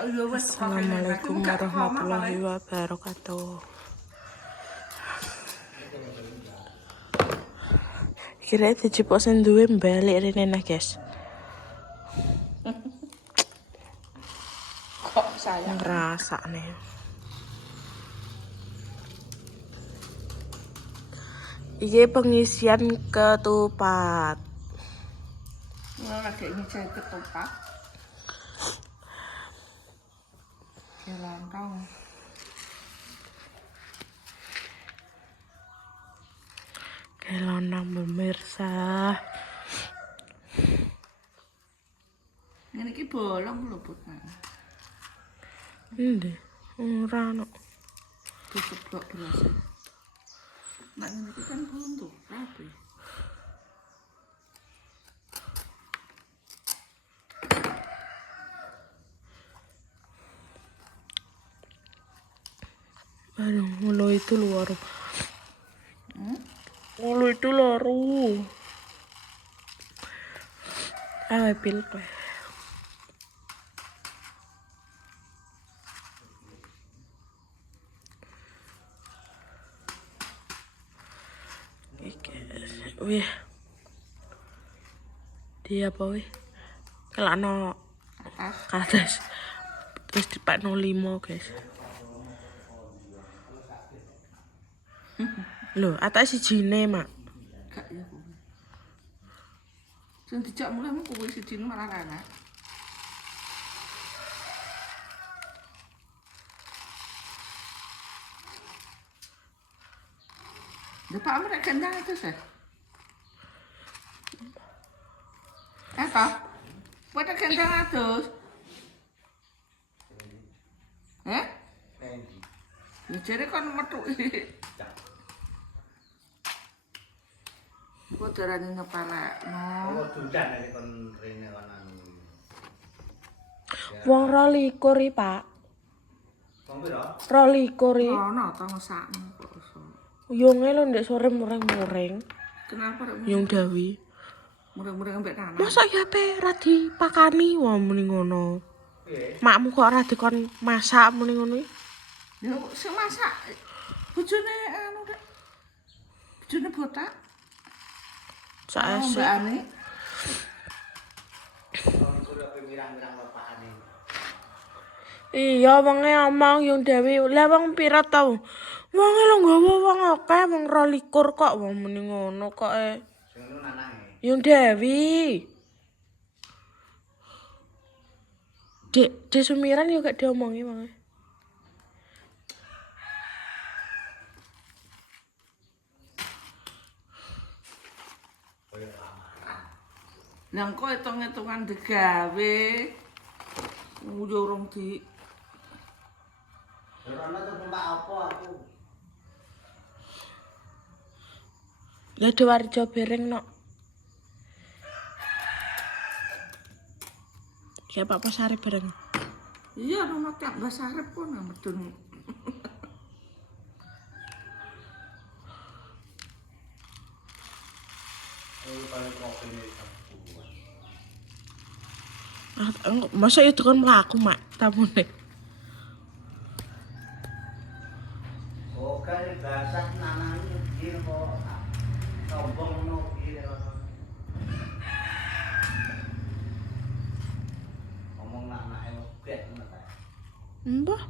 Assalamualaikum warahmatullahi wabarakatuh. Kira dijipuk sing duwe balik rene nah, guys. Kok sayang Ngrasakne. Iki pengisian ketupat. lagi ngisi ketupat. Lontong. Kelonang pemirsa. Ini ki bolong lho, Bud. Endi? Ora ono. Dikeblok beras. Nek ngene iki kan buntu, rapi. Aduh, mulut itu luar. Mulut itu laru. Pil. Wih. Dia apa wih? Kelakno atas. Terus dipakno 5, guys. Loh, atas sijine, Mak. Gak ya kuwi. Sing dijak mulai mung kuwi sijine malah enak. Pak mereka gendang itu sih. Apa? Pada gendang atus. Ya jare kon methuki. Kok darane ngepalekno. Oh, dudan nek kon rene kon anu. Wong 22 Pak. Wong piro? 22 Ono to ngesakno kok iso. Yo ngelo ndek sore mureng-mureng. Kenapa rek Yung Dawi. mureng-mureng ambek tanah? Masa ya pe ra dipakani wah muni ngono. Makmu kok ora dikon masak muni ngono iki. Ya sing masak bojone anu rek. Bojone botak. Saese. Mbakane. Iya wonge omong Yung Dawi. Lah wong pira tau? Wonge lho nggawa wong akeh wong 22 kok wong muni ngono kok Sing ngono nanange. Yung Dawi. Dek Sumiran yo gak diomongi wonge. Lah kok hitung-hitungan digawe. Yo urung di Ora ono tempat apa aku. Lah Dewarjo bereng nok. Ya Pak Pasare bereng. iya ono tak Mbah Sarep pun medun. Masa itu kan mlaku mak tamune. Oh, kare basak nanange iki kok sombong ngono iki lho. Ngomong nak-nake obek ngono ta. Mbah.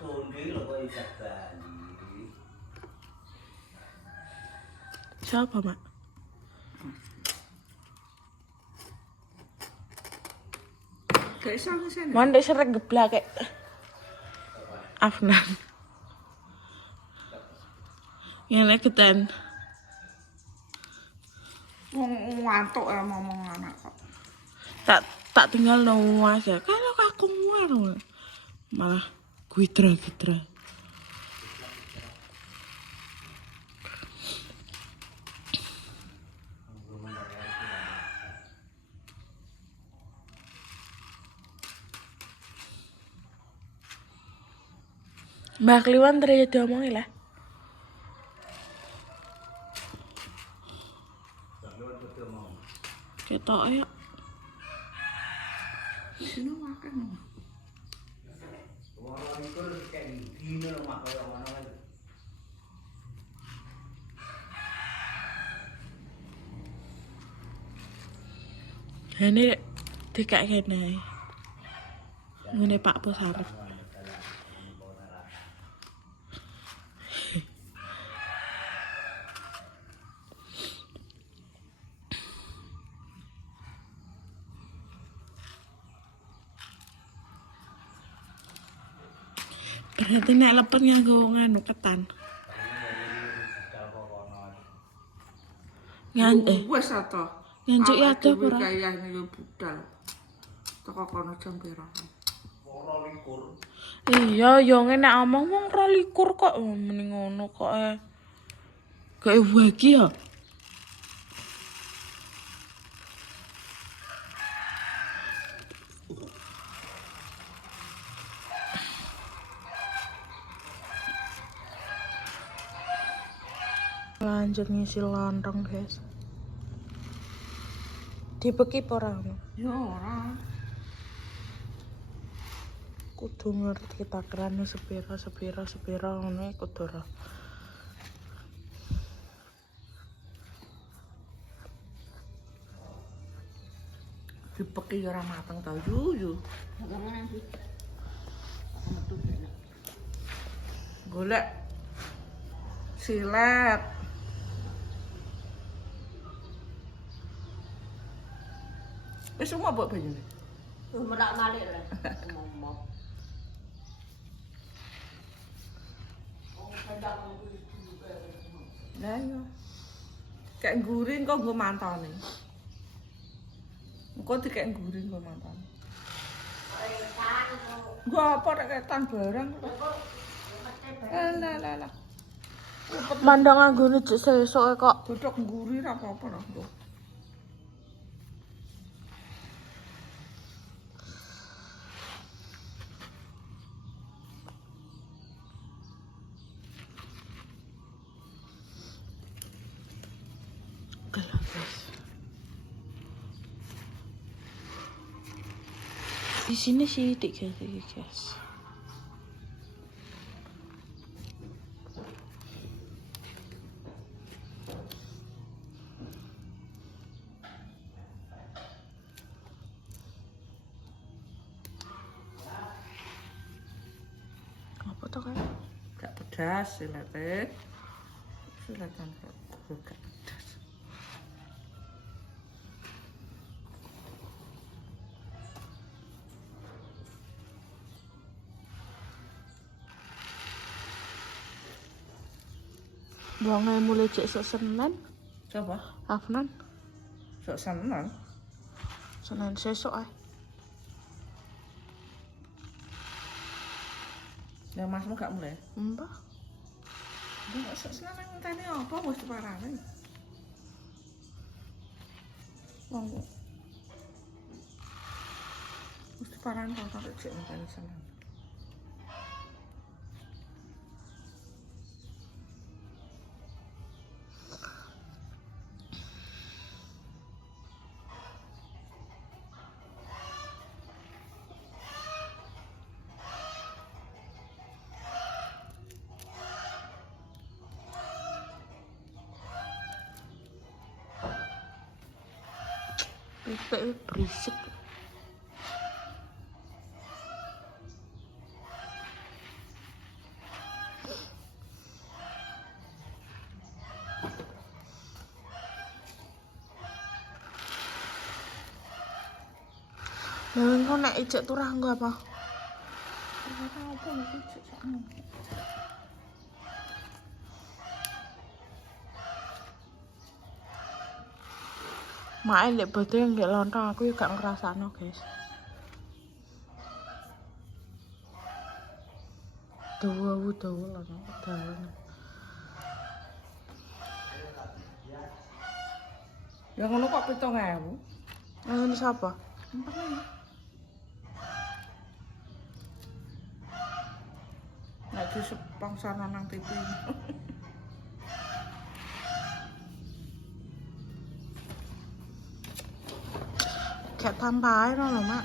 Sonde lho kok ijak Bali. Siapa mak? Gak iso ngesene. Mondek serek geblak kayak Afnan. Ngene keten. Wong ngantuk ngomong anak kok. Tak tinggal nang aja. Kalau aku muar malah guitra. Mbak Kliwan tadi diomongi lah. Ketok ya. Di sini makan. Wong iku kayak dino mak koyo ngono kan. Ini dikak kene. Ngene Pak Bos arep. Berarti nek lepet nganggo nganu ketan. Wes ato. Nganjuk ya ada ora? Kaya niku budal. Teko kono jam pira? 22. Iya, yo ngene omong wong 22 kok mending ngono kok kayak wagi ya. Lanjut ngisi lontong, guys. Dibeki apa ora? Ya ora. Kudu ngerti takrane sepira ngono kudu ora. Dipeki ora mateng ta yu. Golek silet. Wis semua mbok banyune. Merak malik lah. Ngomong. Lah iya. Kayak guring kok nggo mantone. Engko dikek guring nggo mantone. Nggo apa nek ketan barang kok. Lah. Mandang anggone jek sesuk kok. Godhog nguri ra apa-apa ra. Di sini sih guys. Apa tuh kan? Gak pedas silete. Siletan kok gak pedas. Buangnya mulai cek Senin. Coba, Afnan. sok seneng. Senin sesuk Ya masmu gak mulai. Mbah. Dia sok seneng ngenteni apa wis parane. Wong wis parane kok sampe cek ngenteni seneng. Pipek berisik. Lah engko nek ijek turah engko apa? Ora apa mesti cek sakno. Mae lek bodo yang gak lontong aku juga gak ngerasakno, guys. Dawa lah dalan. Ya ngono kok 7.000. Ini siapa? Nek diseponsor nang TV. gak tampai no lho, Mak.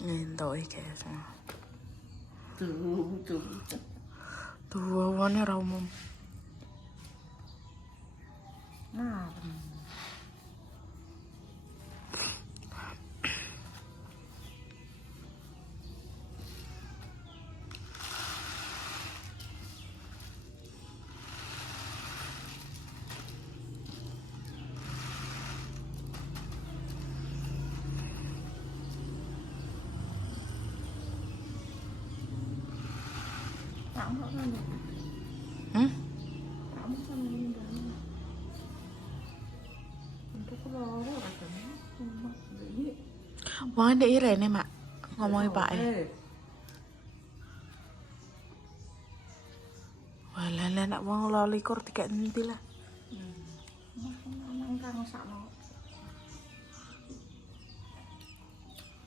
Entuk iki guys. Tuh. Tuh wane ra umum. Nah, kamu kan. Kamu kan ini. Untuk keluar rasanya cuma ini. Wong ndek irene, Mak. Ngomongi Pak e. Walah lah nek wong 12 dikek endi lah. Nang kang sakno.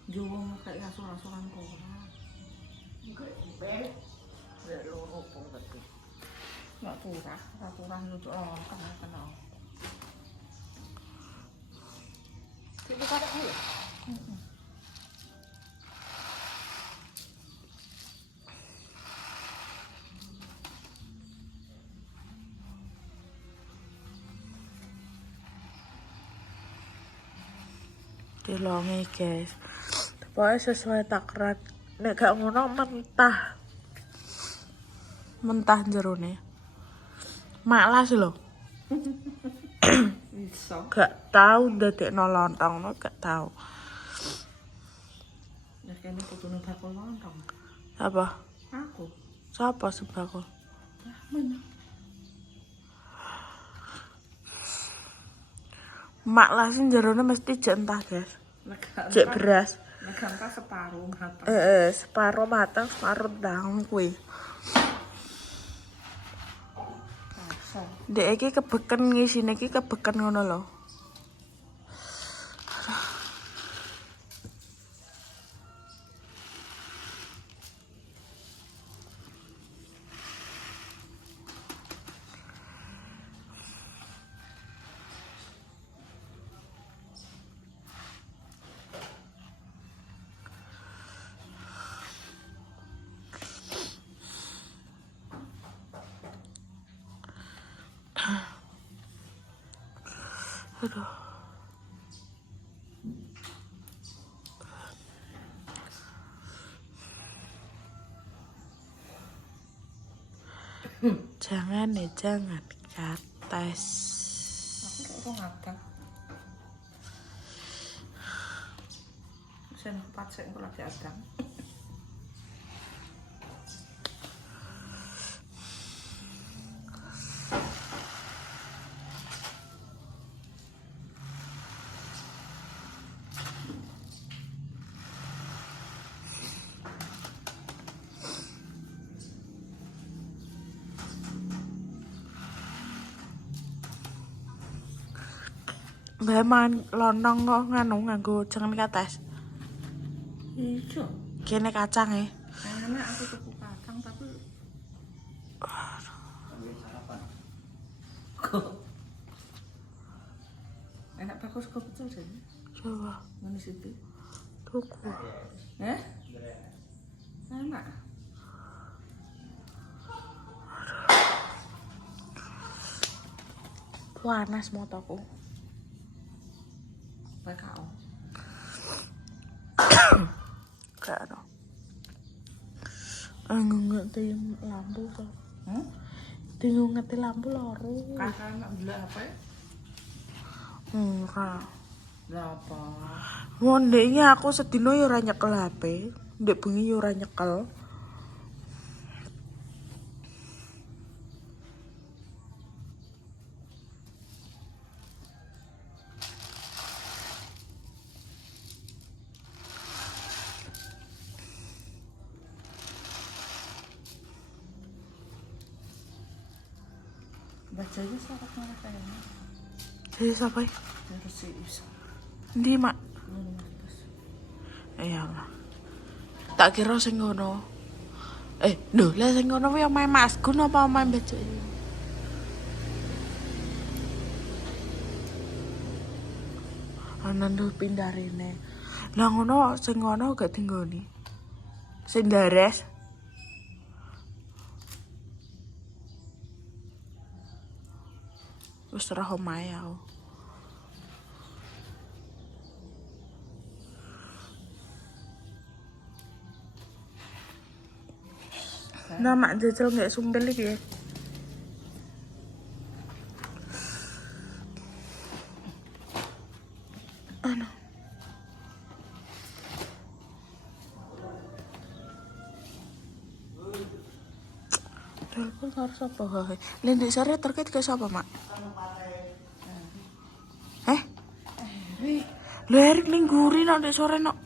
Juwong kayak asuran-asuran ora. Ya loro pun gede. Nggak turah, aturan untuk orang kenal. Itu kada ini. Dilongi guys. Pokoknya sesuai takran. Nek gak ngono mentah jerone. Malas lho. Iso. Gak tau ndadekno lontong, no gak tau. Ya kene putune bakul lontong. Apa? Aku. Siapa sebakul? Men. Mak lasin jerone mesti jek entah guys. Lega. Jek beras. Lega separuh matang. Separuh matang, separuh dang kuwi. Kosong. Dek iki kebeken ngisine iki kebeken ngono lho. Aduh. Jangan kates. Aku kok ngabang. Sen pacek kok lagi adang. Mbak man lontong kok nganggo jangan kates. Iya. Kene kacang e. Enak aku tuku kacang tapi enak bagus kok betul sih. Coba Mana situ? tuku. Enak. Panas motoku. PKO. Gak ada. Ngerti lampu kok. Bingung ngerti lampu loro. Kakak enak beli apa ya? Ora. Lah apa? Wonde iki aku sedina yo ora nyekel HP, ndek bengi yo ora nyekel. Bacanya syarat mana kayaknya. Jadi siapa? Terus si Isa. Ndi, Mak? Ngono Mas. Iya lah. Tak kira sing ngono. Lho, lah sing ngono kuwi omahe Mas Gun apa omahe Mbak Jo? Ana nduk pindah rene. Lah ngono sing ngono gak tinggoni. Sing dares. Wis ora omahe aku. Nah, mak jajal nggak sumpel iki ya. Ano? Telepon harus apa hae? Lendek sare terkait ke siapa, Mak? Lho Erik ning guri nok ndek sore nok.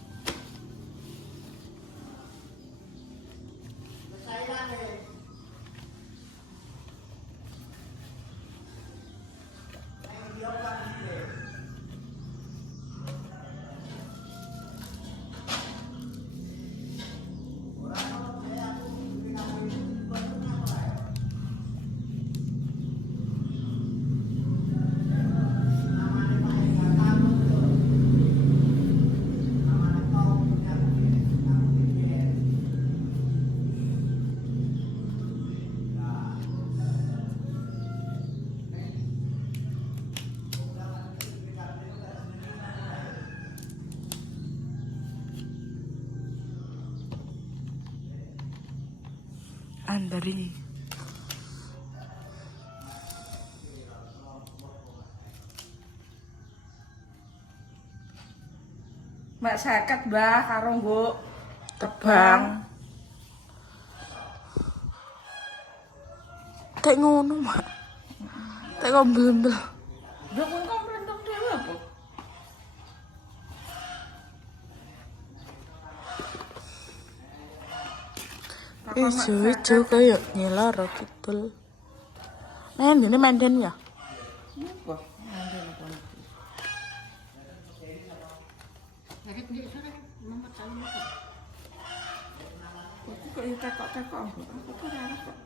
Andari. Mak saket Mbah karo nggo Tebang. Kayak ngono, Mak. Tak ngombel-ombel. Lho kok komplentong dhewe apa? Ijo kayak nyelar kidul. Ini menden ya. Apa? Ngandel apa? Sakit di sana mama tahu apa? Aku kok tekok-tekok aku kok ora kok.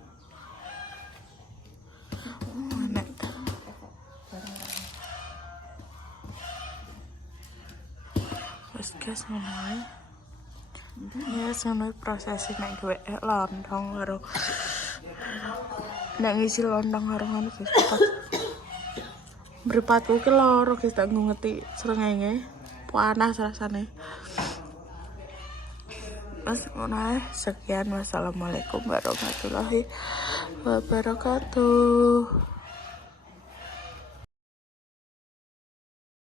Enak. Wes guys ngono ae. Ya sampe prosesi nek gue lontong karo nek ngisi lontong karo ngono guys. Mripatku ki loro guys tak ngeti srengenge. Panas rasane. Mas ngono ae. Sekian wassalamualaikum warahmatullahi wabarakatuh.